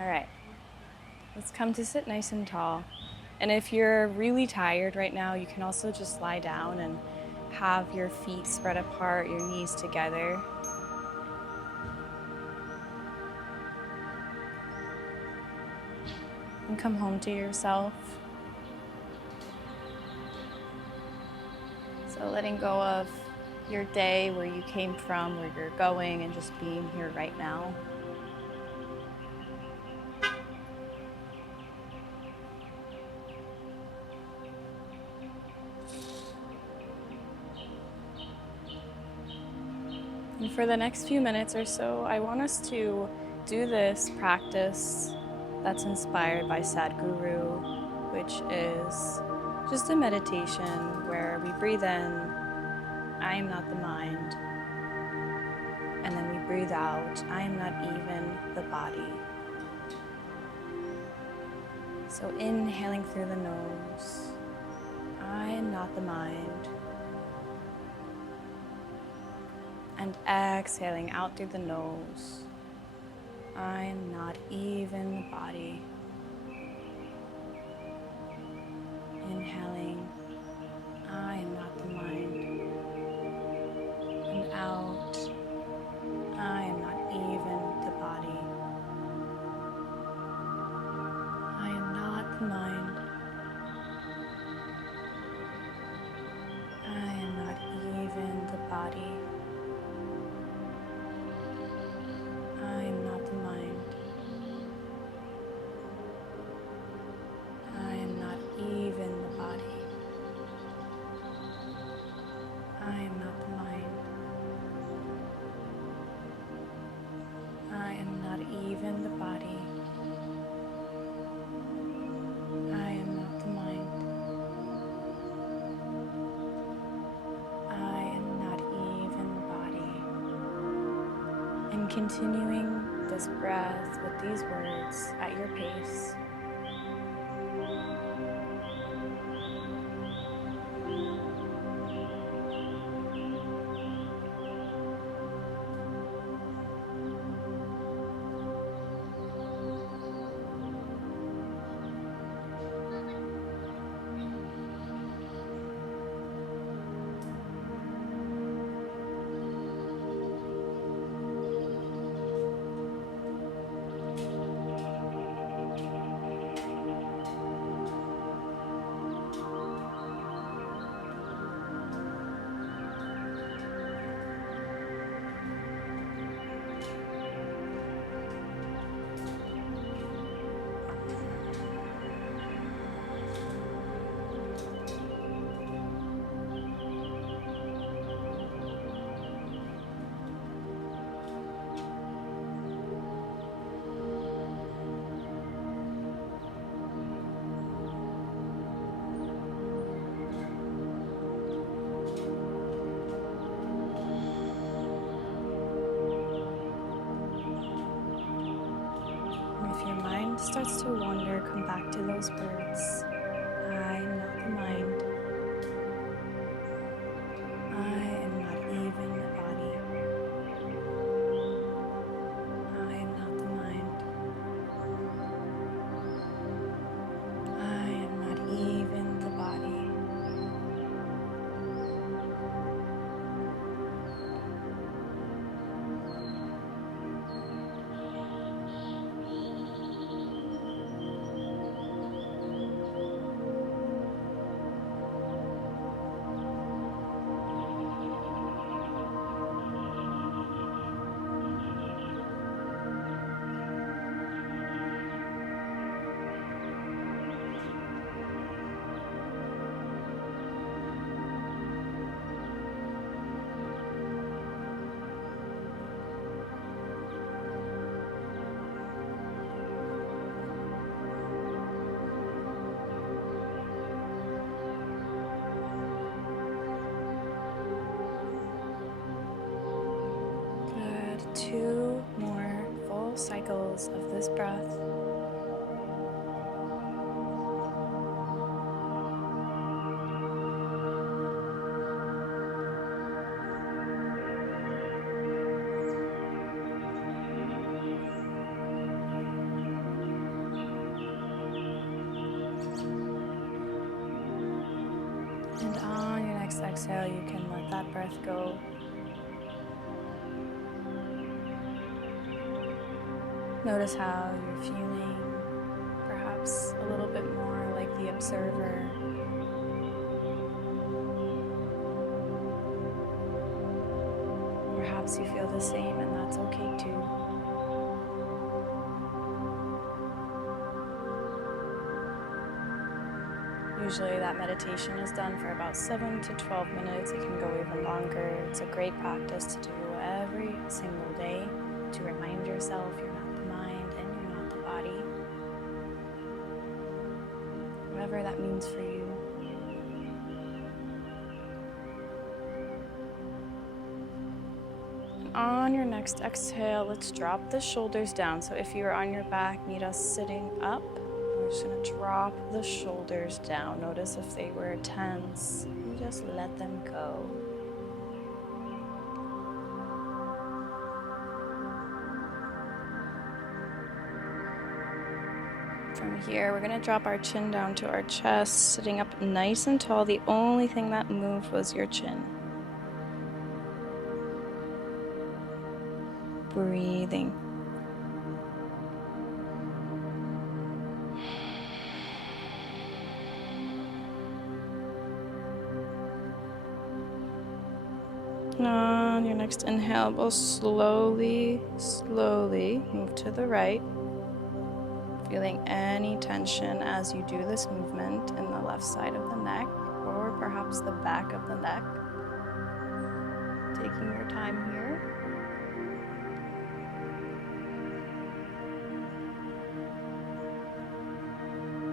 All right, let's come to sit nice and tall. And if you're really tired right now, you can also just lie down and have your feet spread apart, your knees together. And come home to yourself. So letting go of your day, where you came from, where you're going, and just being here right now. And for the next few minutes or so, I want us to do this practice that's inspired by Sadhguru, which is just a meditation where we breathe in, I am not the mind, and then we breathe out, I am not even the body. So inhaling through the nose, I am not the mind, and exhaling out through the nose, I am not even the body. Inhaling, I am not the mind, and out, I am not even the body. I am not the mind. I am not even the body. I am not the mind. I am not even the body. I am not the mind. I am not even the body. I am not the mind. I am not even the body. And continuing this breath with these words at your pace. If your mind starts to wander, come back to those words. I am not the mind. I am not even the body. I am not the mind. I am not even the body. Good. 2 more full cycles of this breath. next exhale, you can let that breath go. Notice how you're feeling, perhaps a little bit more like the observer. Perhaps you feel the same, and that's okay too. Usually that meditation is done for about 7 to 12 minutes. It can go even longer. It's a great practice to do every single day to remind yourself you're not the mind and you're not the body. Whatever that means for you. On your next exhale, let's drop the shoulders down. So if you're on your back, meet us sitting up. We're just going to drop the shoulders down. Notice if they were tense, you just let them go. From here, we're going to drop our chin down to our chest, sitting up nice and tall. The only thing that moved was your chin. Breathing. On your next inhale, we'll slowly move to the right. Feeling any tension as you do this movement in the left side of the neck or perhaps the back of the neck. Taking your time here.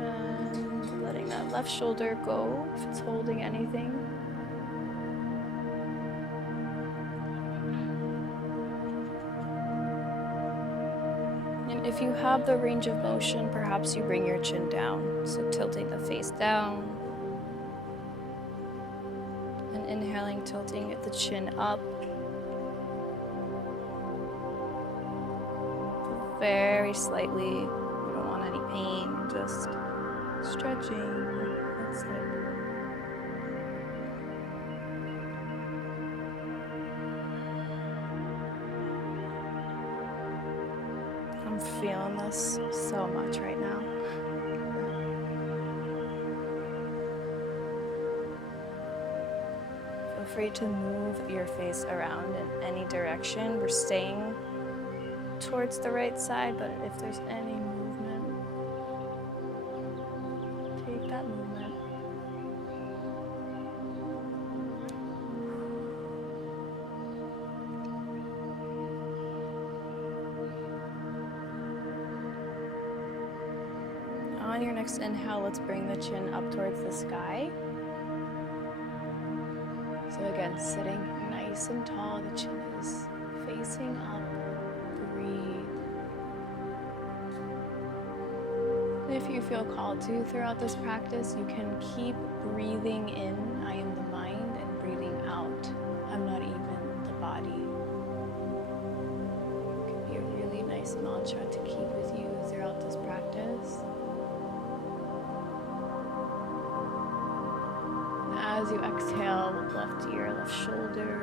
And letting that left shoulder go if it's holding anything. And if you have the range of motion, perhaps you bring your chin down. So tilting the face down. And inhaling, tilting the chin up. Very slightly. You don't want any pain, just stretching. That's it. I'm feeling this so much right now. Feel free to move your face around in any direction. We're staying towards the right side, but if there's any movement, take that movement. On your next inhale, let's bring the chin up towards the sky. So again, sitting nice and tall, the chin is facing up. Breathe. And if you feel called to throughout this practice, you can keep breathing in, I am the mind, and breathing out, I'm not even the body. It could be a really nice mantra to keep with you throughout this practice. As you exhale, left ear, left shoulder.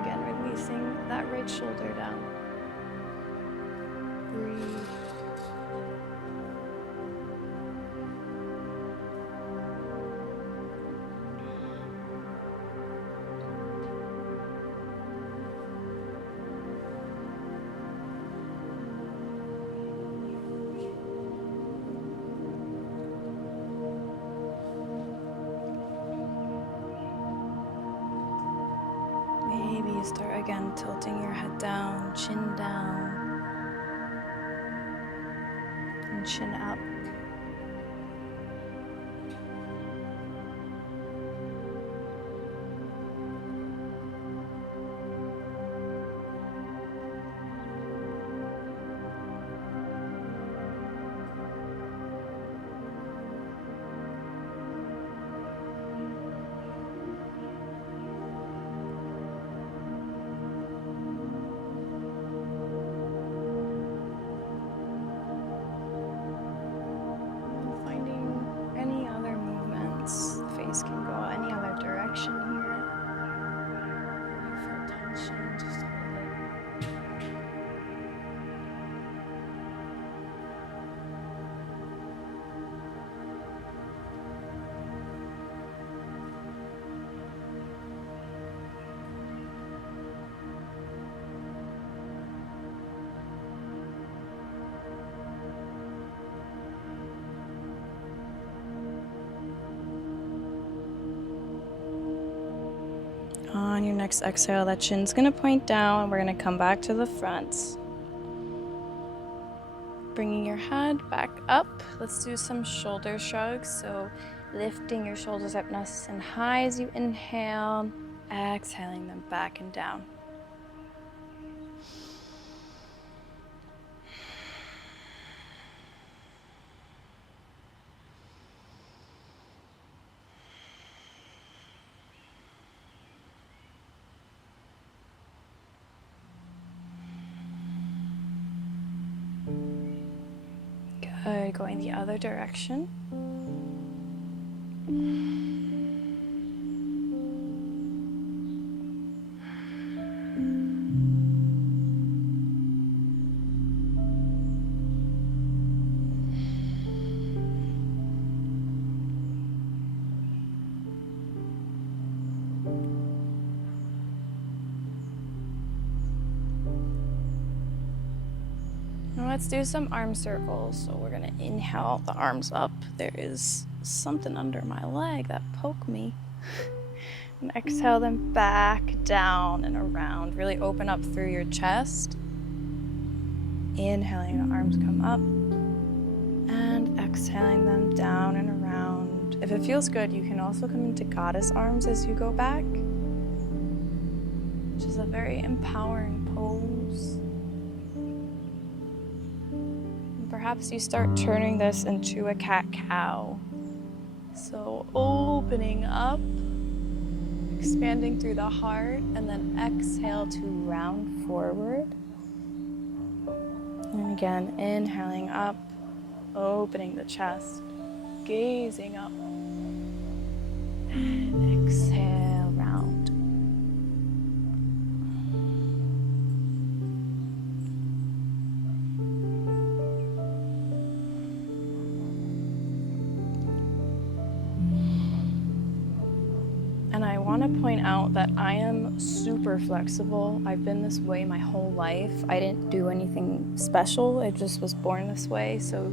Again, releasing that right shoulder down. Breathe. Maybe you start again tilting your head down, chin down, and chin up. tension, just hold it. On your next exhale, that chin's gonna point down and we're gonna come back to the front. Bringing your head back up. Let's do some shoulder shrugs. So lifting your shoulders up nice and high as you inhale, exhaling them back and down. Good, going the other direction. Now let's do some arm circles. So we're gonna inhale the arms up. There is something under my leg that poked me. And exhale them back down and around. Really open up through your chest. Inhaling, the arms come up. And exhaling them down and around. If it feels good, you can also come into goddess arms as you go back, which is a very empowering pose. Perhaps you start turning this into a cat-cow. So opening up, expanding through the heart, and then exhale to round forward. And again, inhaling up, opening the chest, gazing up, and exhale, round. And I want to point out that I am super flexible. I've been this way my whole life. I didn't do anything special. I just was born this way. So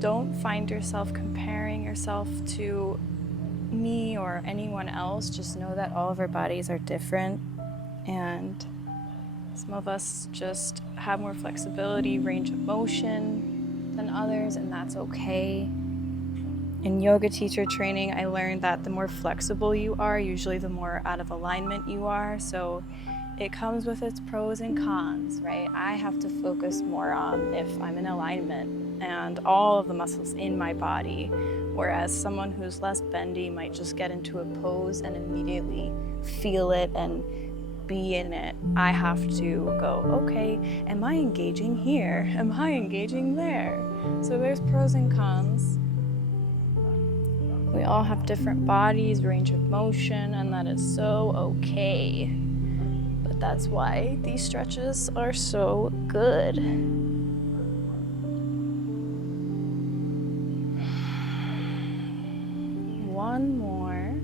don't find yourself comparing yourself to me or anyone else. Just know that all of our bodies are different. And some of us just have more flexibility, range of motion than others, and that's okay. In yoga teacher training, I learned that the more flexible you are, usually the more out of alignment you are. So it comes with its pros and cons, right? I have to focus more on if I'm in alignment and all of the muscles in my body, whereas someone who's less bendy might just get into a pose and immediately feel it and be in it. I have to go, okay, am I engaging here? Am I engaging there? So there's pros and cons. We all have different bodies, range of motion, and that is so okay. But that's why these stretches are so good. One more.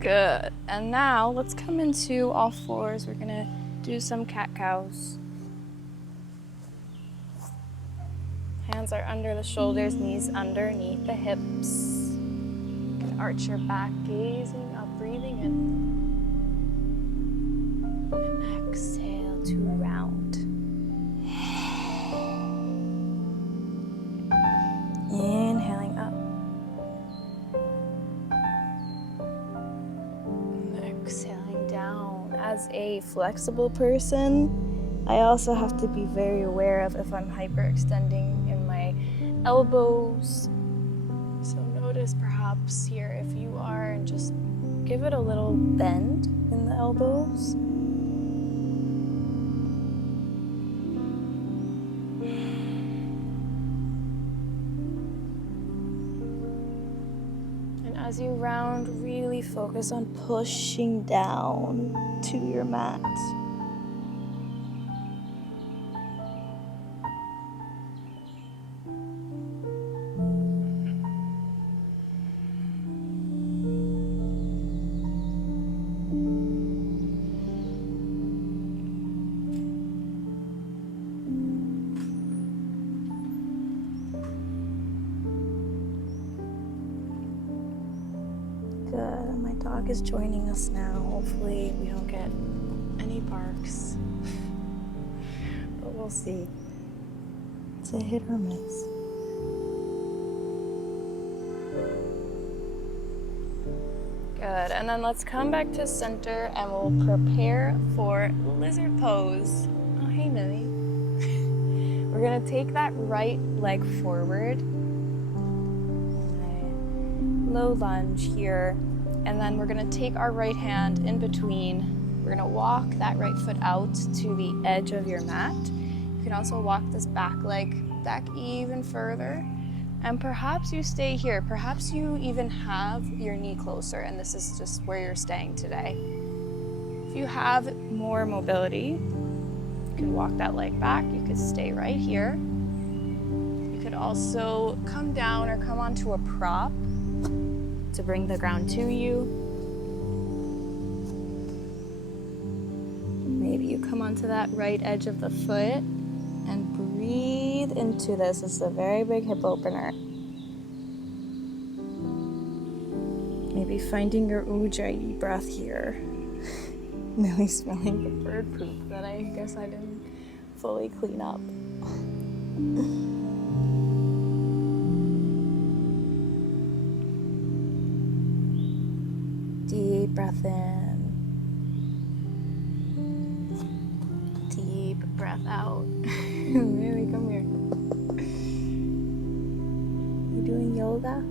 Good. And now let's come into all fours. We're gonna do some cat-cows. Hands are under the shoulders, knees underneath the hips. You can arch your back, gazing up, breathing in. And exhale to round. Inhaling up. And exhaling down. As a flexible person, I also have to be very aware of if I'm hyperextending in my elbows. So notice perhaps here if you are, and just give it a little bend in the elbows. As you round, really focus on pushing down to your mat. Good. My dog is joining us now. Hopefully we don't get any barks, but we'll see. It's a hit or miss. Good. And then let's come back to center and we'll prepare for lizard pose. Oh, hey, Millie. We're gonna take that right leg forward. Low lunge here, and then we're gonna take our right hand in between. We're gonna walk that right foot out to the edge of your mat. You can also walk this back leg back even further, and perhaps you stay here. Perhaps you even have your knee closer, and this is just where you're staying today. If you have more mobility, you can walk that leg back. You could stay right here. You could also come down or come onto a prop to bring the ground to you. Maybe you come onto that right edge of the foot and breathe into this. It's a very big hip opener. Maybe finding your ujjayi breath here. Really smelling the bird poop that I guess I didn't fully clean up. Deep breath in. Deep breath out. Really, come here. You doing yoga?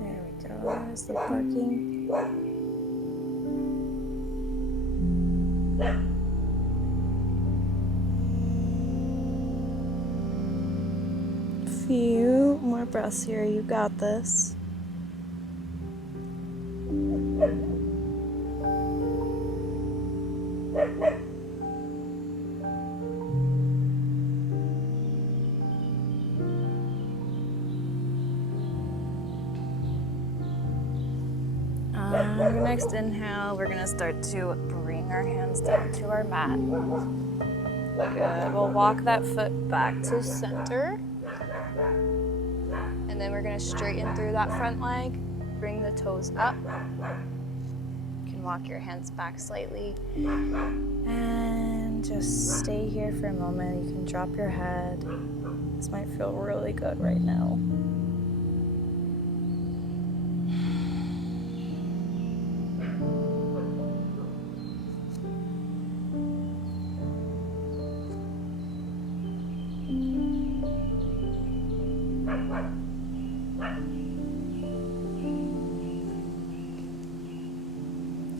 There we go. There's the parking. Few more breaths here. You got this. Our next inhale, we're gonna start to bring our hands down to our mat. Good. We'll walk that foot back to center. And then we're gonna straighten through that front leg, bring the toes up. You can walk your hands back slightly. And just stay here for a moment. You can drop your head. This might feel really good right now.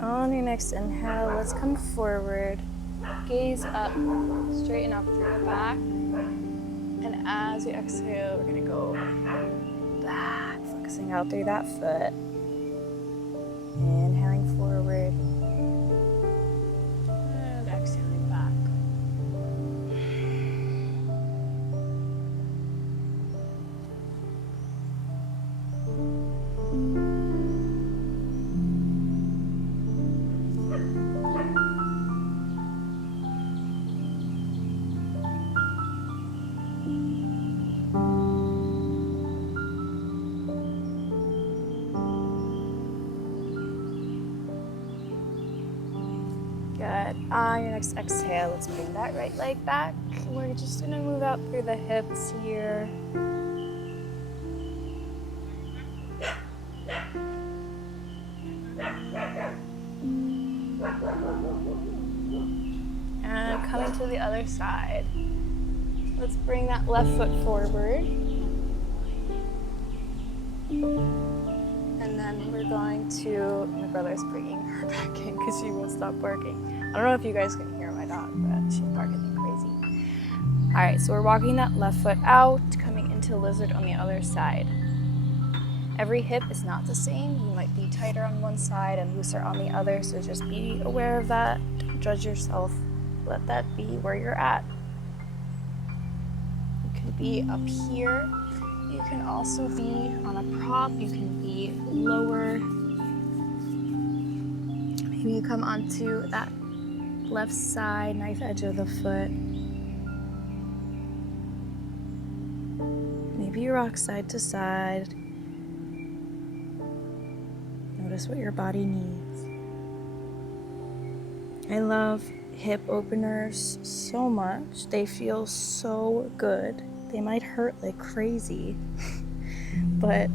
On your next inhale, let's come forward, gaze up, straighten up through the back. And as we exhale, we're gonna go back, focusing out through that foot. Inhaling forward and exhaling back. Good. On your next exhale, let's bring that right leg back. We're just gonna move out through the hips here. to the other side. Let's bring that left foot forward. And then we're going to, my brother's bringing her back in because she won't stop barking. I don't know if you guys can hear my dog, but she's barking like crazy. All right, so we're walking that left foot out, coming into lizard on the other side. Every hip is not the same. You might be tighter on one side and looser on the other, so just be aware of that. Don't judge yourself. Let that be where you're at. You can be up here. You can also be on a prop. You can be lower. Maybe you come onto that left side, knife edge of the foot. Maybe you rock side to side. Notice what your body needs. I love hip openers so much. They feel so good. They might hurt like crazy, but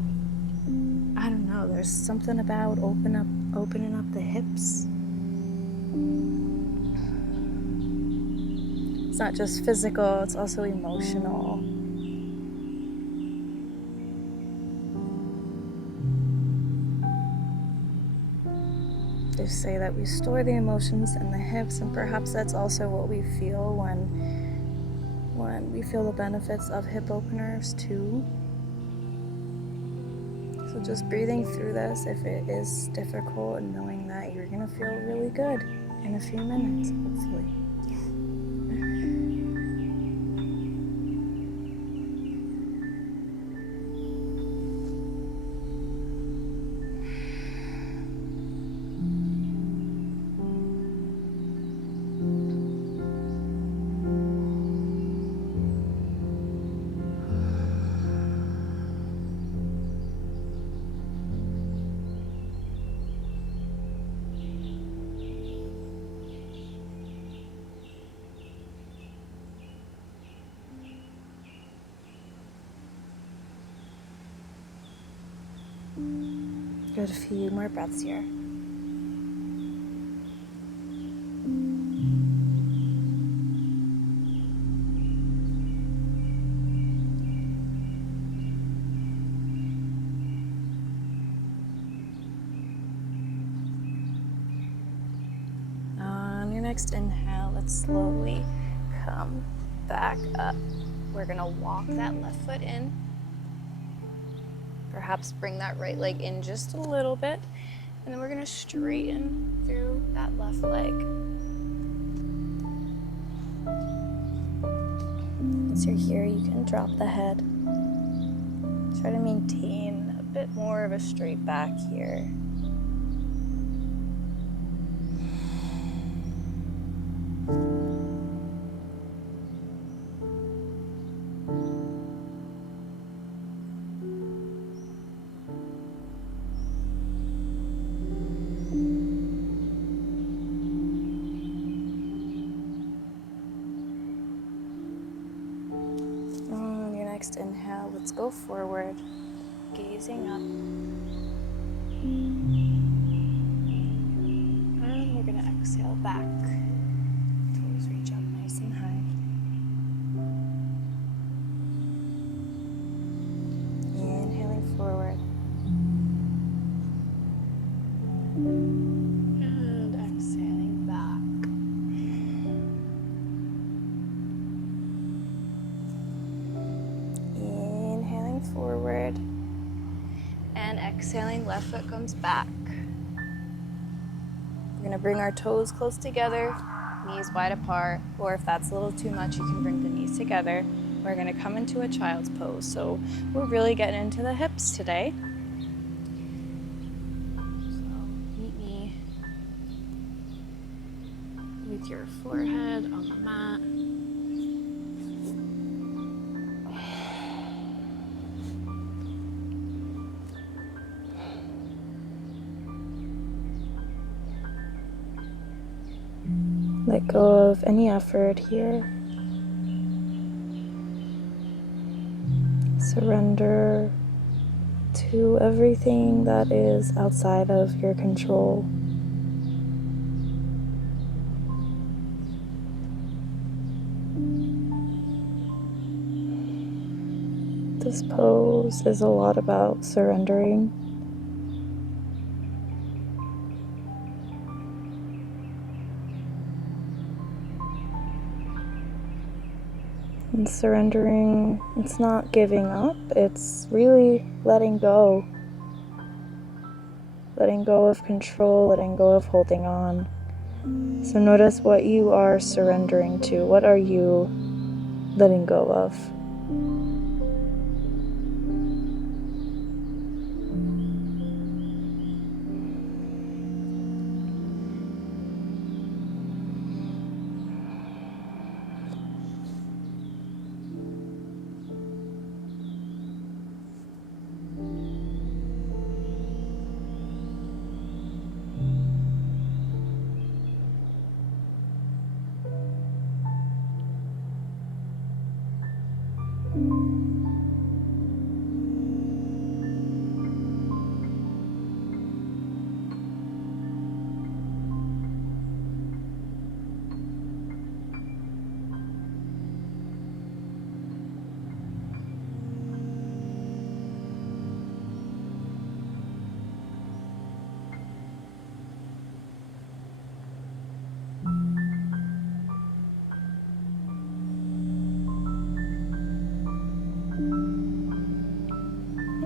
I don't know. There's something about opening up the hips. It's not just physical, it's also emotional. They say that we store the emotions in the hips, and perhaps that's also what we feel when we feel the benefits of hip openers too. So just breathing through this if it is difficult, and knowing that you're gonna feel really good in a few minutes, hopefully. Good, a few more breaths here. On your next inhale, let's slowly come back up. We're gonna walk that left foot in. Perhaps bring that right leg in just a little bit, and then we're gonna straighten through that left leg. Once you're here, you can drop the head. Try to maintain a bit more of a straight back here. Next inhale, let's go forward, gazing up. And we're gonna exhale back. Toes reach up nice and high. Inhaling forward. And exhaling back. Forward, and exhaling, left foot comes back. We're going to bring our toes close together, knees wide apart, or if that's a little too much, you can bring the knees together. We're going to come into a child's pose. So we're really getting into the hips today. So meet me with your forehead on the mat. Let go of any effort here. Surrender to everything that is outside of your control. This pose is a lot about surrendering. And surrendering, it's not giving up, it's really letting go. Letting go of control, letting go of holding on. So notice what you are surrendering to. What are you letting go of?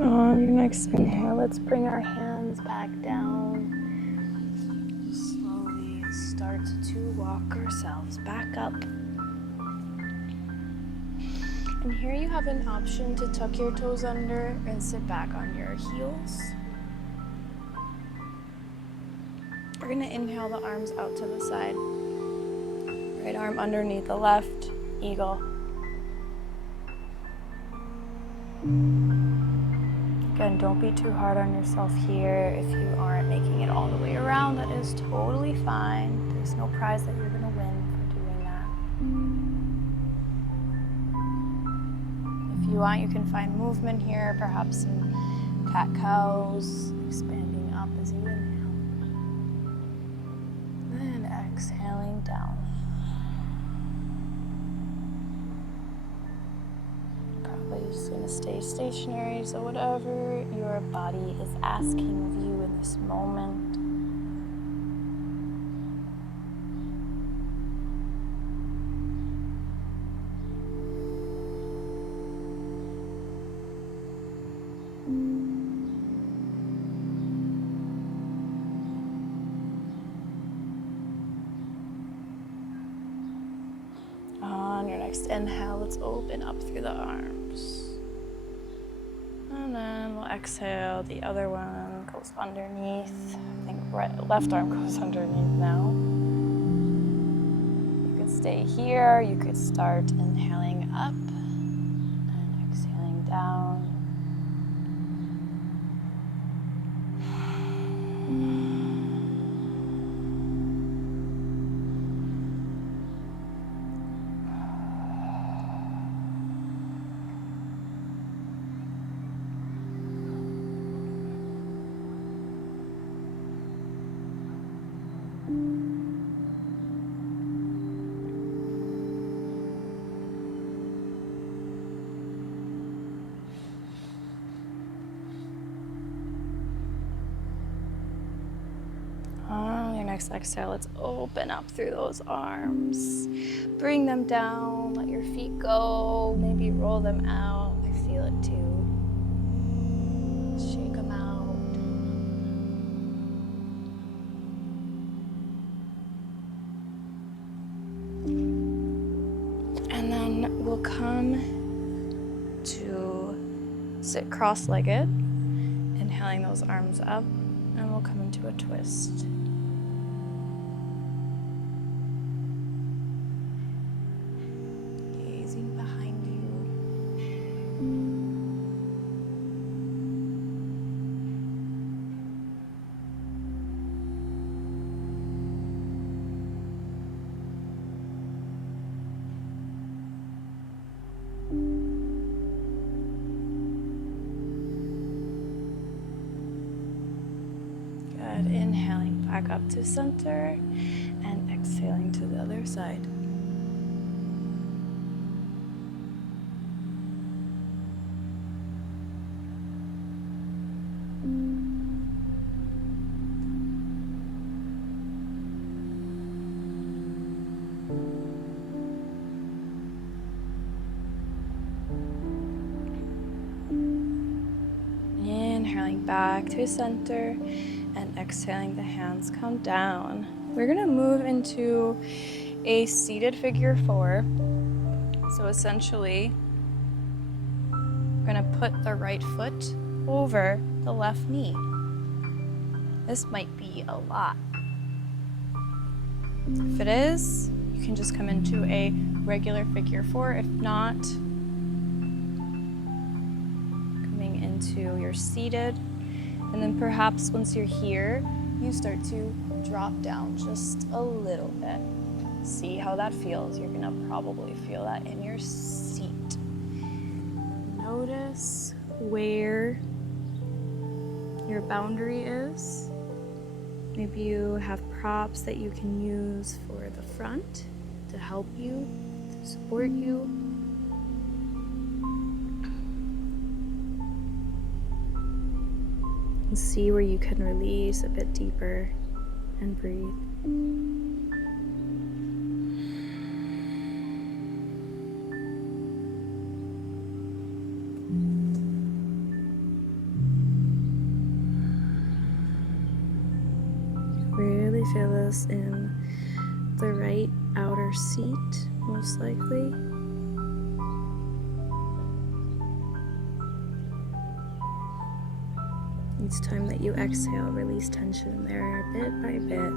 On your next inhale, let's bring our hands back down. Slowly start to walk ourselves back up. And here you have an option to tuck your toes under and sit back on your heels. We're going to inhale the arms out to the side. Right arm underneath the left, eagle. Again, don't be too hard on yourself here. If you aren't making it all the way around, that is totally fine. There's no prize that you're going to win for doing that. If you want, you can find movement here, perhaps some cat-cows, expanding up as you inhale. And exhaling down. Probably just going to stay stationary, so whatever your body is asking of you in this moment. On your next inhale, let's open up through the arms. And then we'll exhale, the other one goes underneath. I think left arm goes underneath now. You could stay here, you could start inhaling up and exhaling down. On your next exhale, let's open up through those arms. Bring them down, let your feet go, maybe roll them out. I feel it too. Shake them out. And then we'll come to sit cross-legged, inhaling those arms up, and we'll come into a twist. Gazing behind you. Good. Inhaling back up to center and exhaling to the other side. back to center, and exhaling, the hands come down. We're gonna move into a seated figure 4. So essentially, we're gonna put the right foot over the left knee. This might be a lot. If it is, you can just come into a regular figure 4. If not, coming into your seated. And then perhaps once you're here, you start to drop down just a little bit. See how that feels. You're gonna probably feel that in your seat. Notice where your boundary is. Maybe you have props that you can use for the front to help you, to support you. And see where you can release a bit deeper and breathe. Really feel this in the right outer seat, most likely. Each time that you exhale, release tension there bit by bit.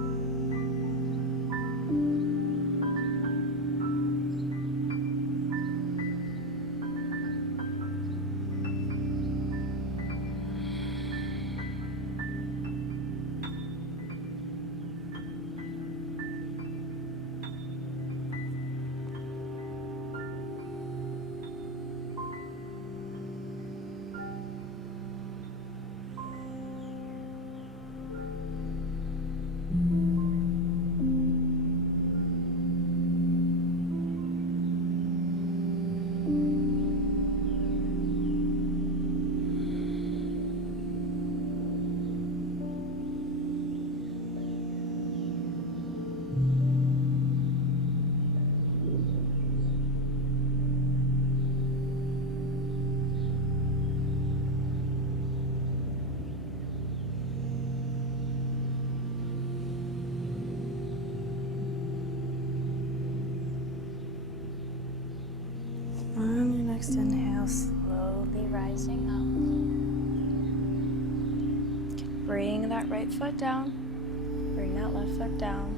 On your next inhale, slowly rising up. Bring that right foot down. Bring that left foot down.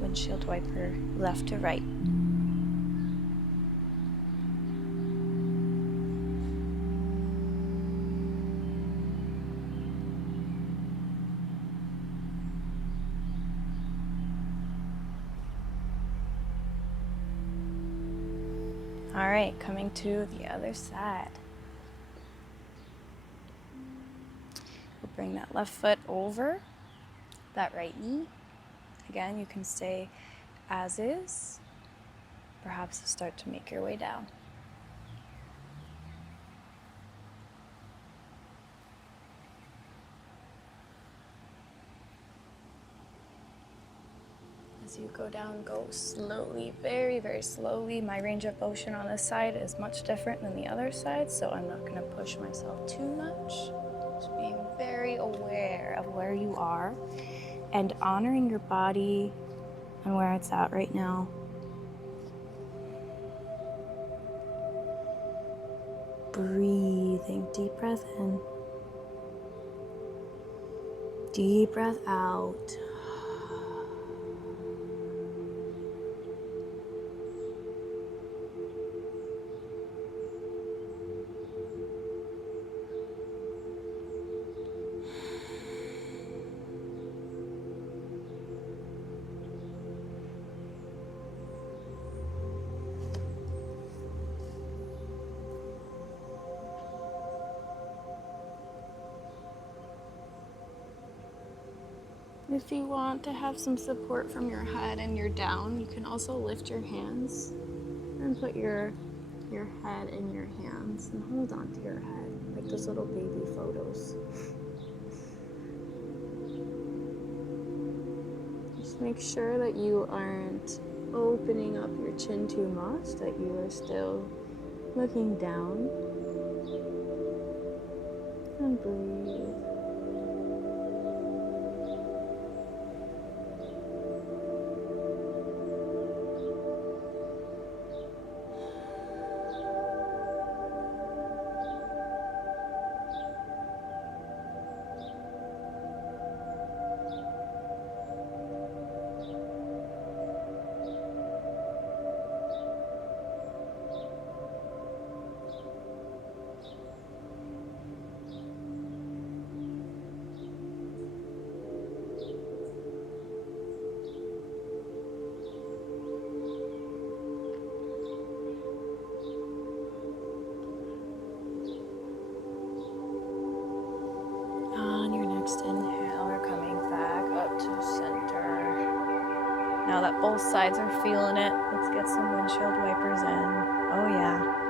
Windshield wiper left to right. All right, coming to the other side. We'll bring that left foot over that right knee. Again, you can stay as is. Perhaps start to make your way down. As you go down, go slowly, very, very slowly. My range of motion on this side is much different than the other side, so I'm not going to push myself too much. Just being very aware of where you are and honoring your body and where it's at right now. Breathing, deep breath in. Deep breath out. If you want to have some support from your head and your down, you can also lift your hands and put your head in your hands and hold on to your head like those little baby photos. Just make sure that you aren't opening up your chin too much, that you are still looking down. And breathe. On your next inhale, we're coming back up to center. Now that both sides are feeling it, let's get some windshield wipers in. Oh yeah.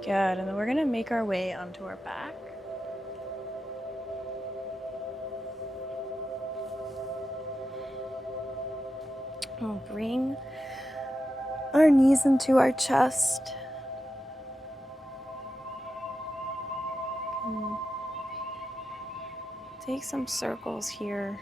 Good, and then we're gonna make our way onto our back. We'll bring our knees into our chest. Take some circles here.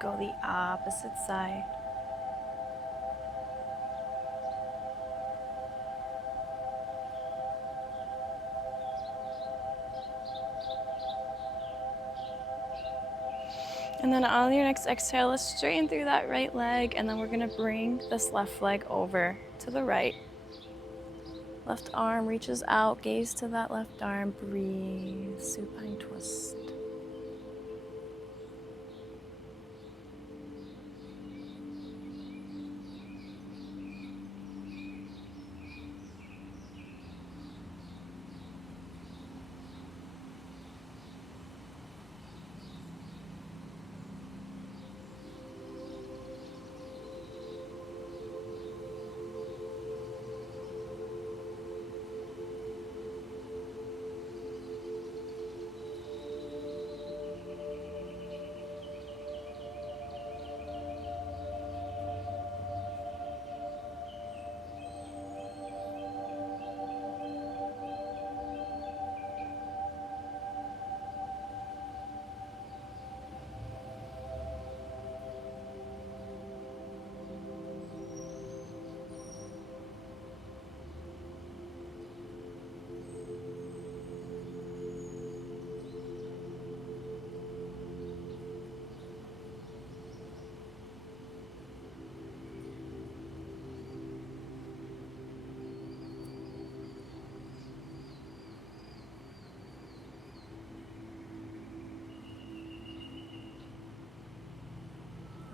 Go the opposite side. And then on your next exhale, let's straighten through that right leg, and then we're gonna bring this left leg over to the right. Left arm reaches out, gaze to that left arm, breathe, supine twist.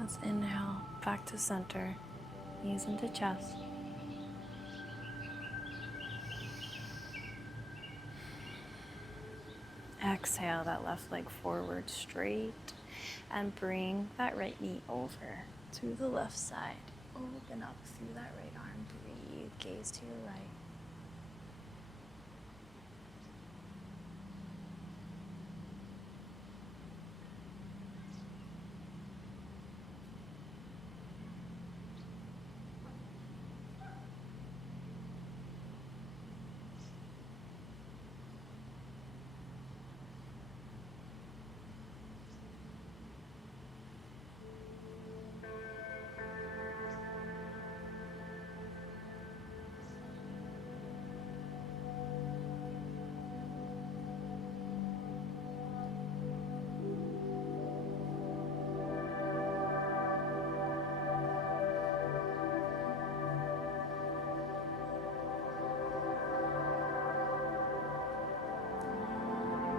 Let's inhale, back to center, knees into chest. Exhale that left leg forward straight and bring that right knee over to the left side. Open up through that right arm, breathe, gaze to your right.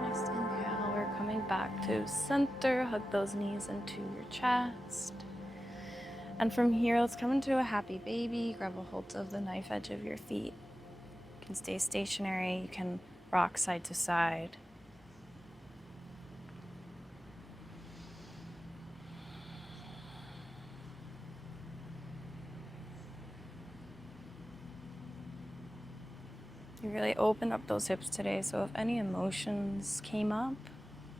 Next inhale, we're coming back to center. Hug those knees into your chest. And from here, let's come into a happy baby. Grab a hold of the knife edge of your feet. You can stay stationary. You can rock side to side. You really open up those hips today, so if any emotions came up,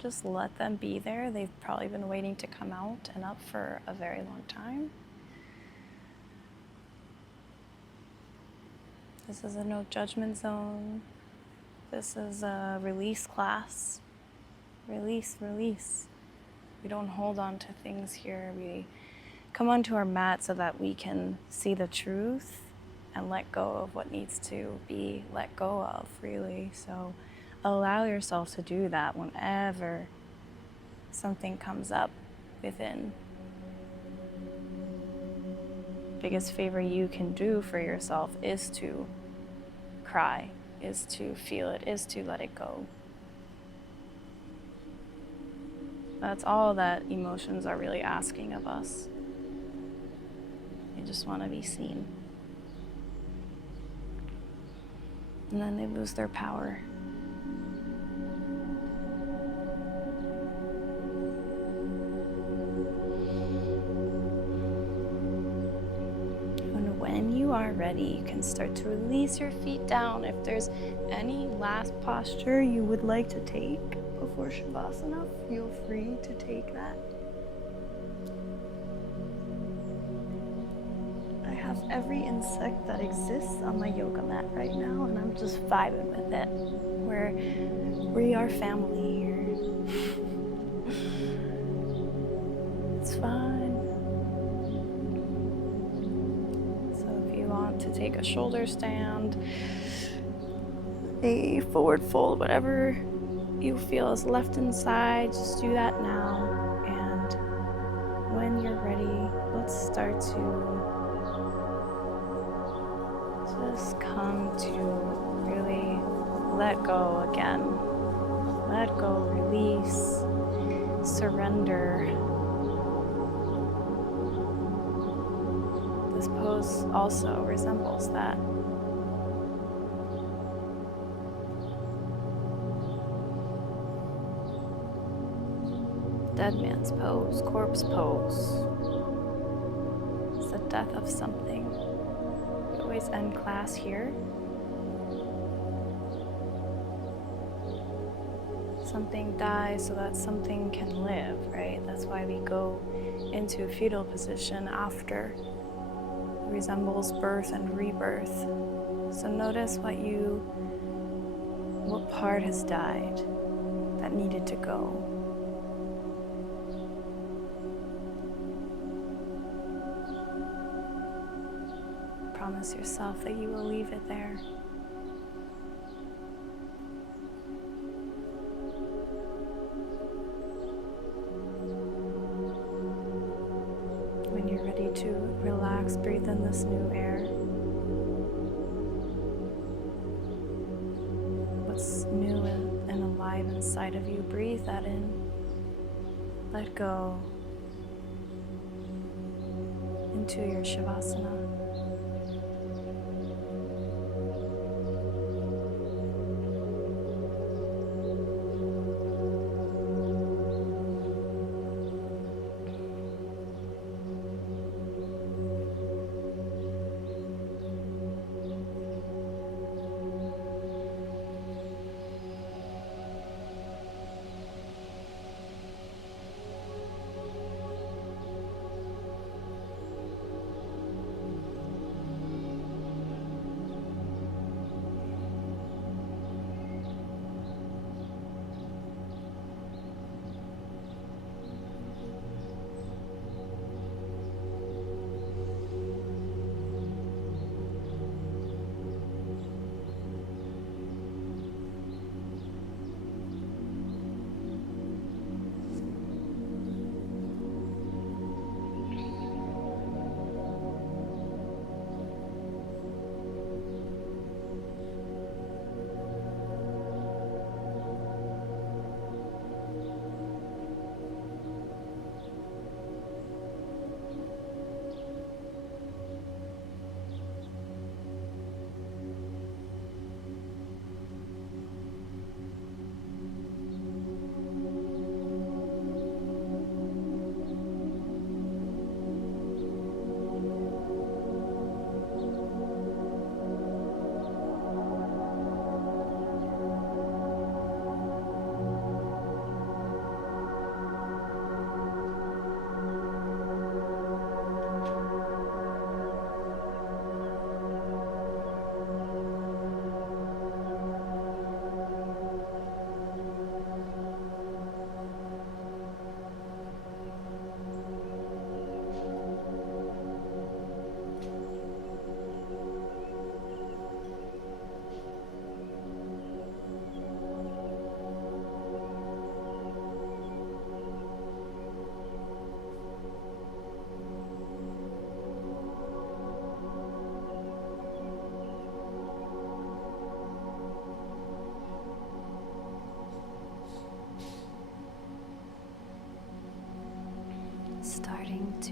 just let them be there. They've probably been waiting to come out and up for a very long time. This is a no judgment zone. This is a release class. Release, release. We don't hold on to things here. We come onto our mat so that we can see the truth and let go of what needs to be let go of, really. So allow yourself to do that whenever something comes up within. Biggest favor you can do for yourself is to cry, is to feel it, is to let it go. That's all that emotions are really asking of us. They just want to be seen. And then they lose their power. And when you are ready, you can start to release your feet down. If there's any last posture you would like to take before Savasana, feel free to take that. I have every insect that exists on my yoga mat right now, and I'm just vibing with it. We are family here. It's fine. So if you want to take a shoulder stand, a forward fold, whatever you feel is left inside, just do that now. And when you're ready, let's start to just come to really let go again. Let go, release, surrender. This pose also resembles that. Dead man's pose, corpse pose. It's the death of something. We always end class here. Something dies so that something can live, right? That's why we go into a fetal position after. It resembles birth and rebirth. So notice what part has died that needed to go. Promise yourself that you will leave it there. When you're ready to relax, breathe in this new air. What's new and alive inside of you, breathe that in. Let go into your Savasana.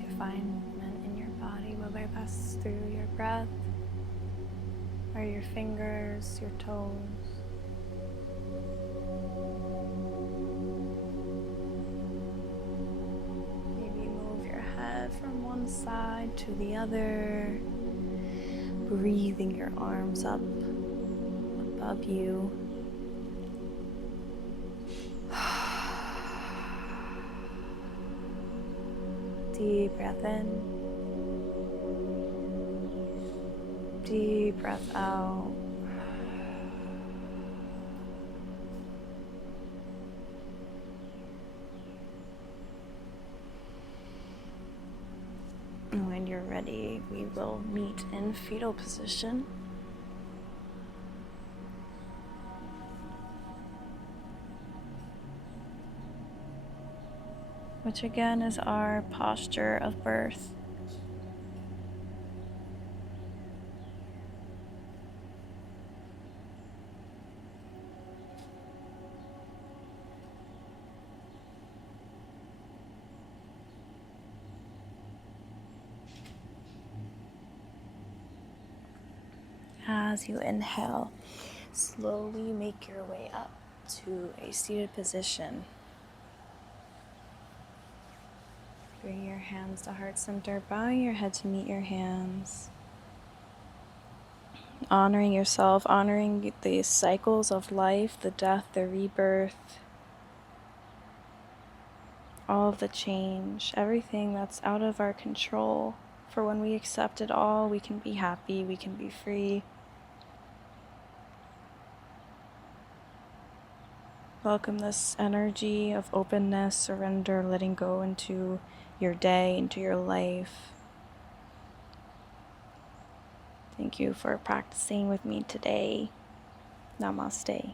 to find movement in your body, whether that's through your breath or your fingers, your toes. Maybe move your head from one side to the other, breathing your arms up above you. Deep breath in, deep breath out. And when you're ready, we will meet in fetal position. Which again is our posture of birth. As you inhale, slowly make your way up to a seated position. Bring your hands to heart center, bowing your head to meet your hands. Honoring yourself, honoring the cycles of life, the death, the rebirth, all of the change, everything that's out of our control. For when we accept it all, we can be happy, we can be free. Welcome this energy of openness, surrender, letting go into your day, into your life. Thank you for practicing with me today. Namaste.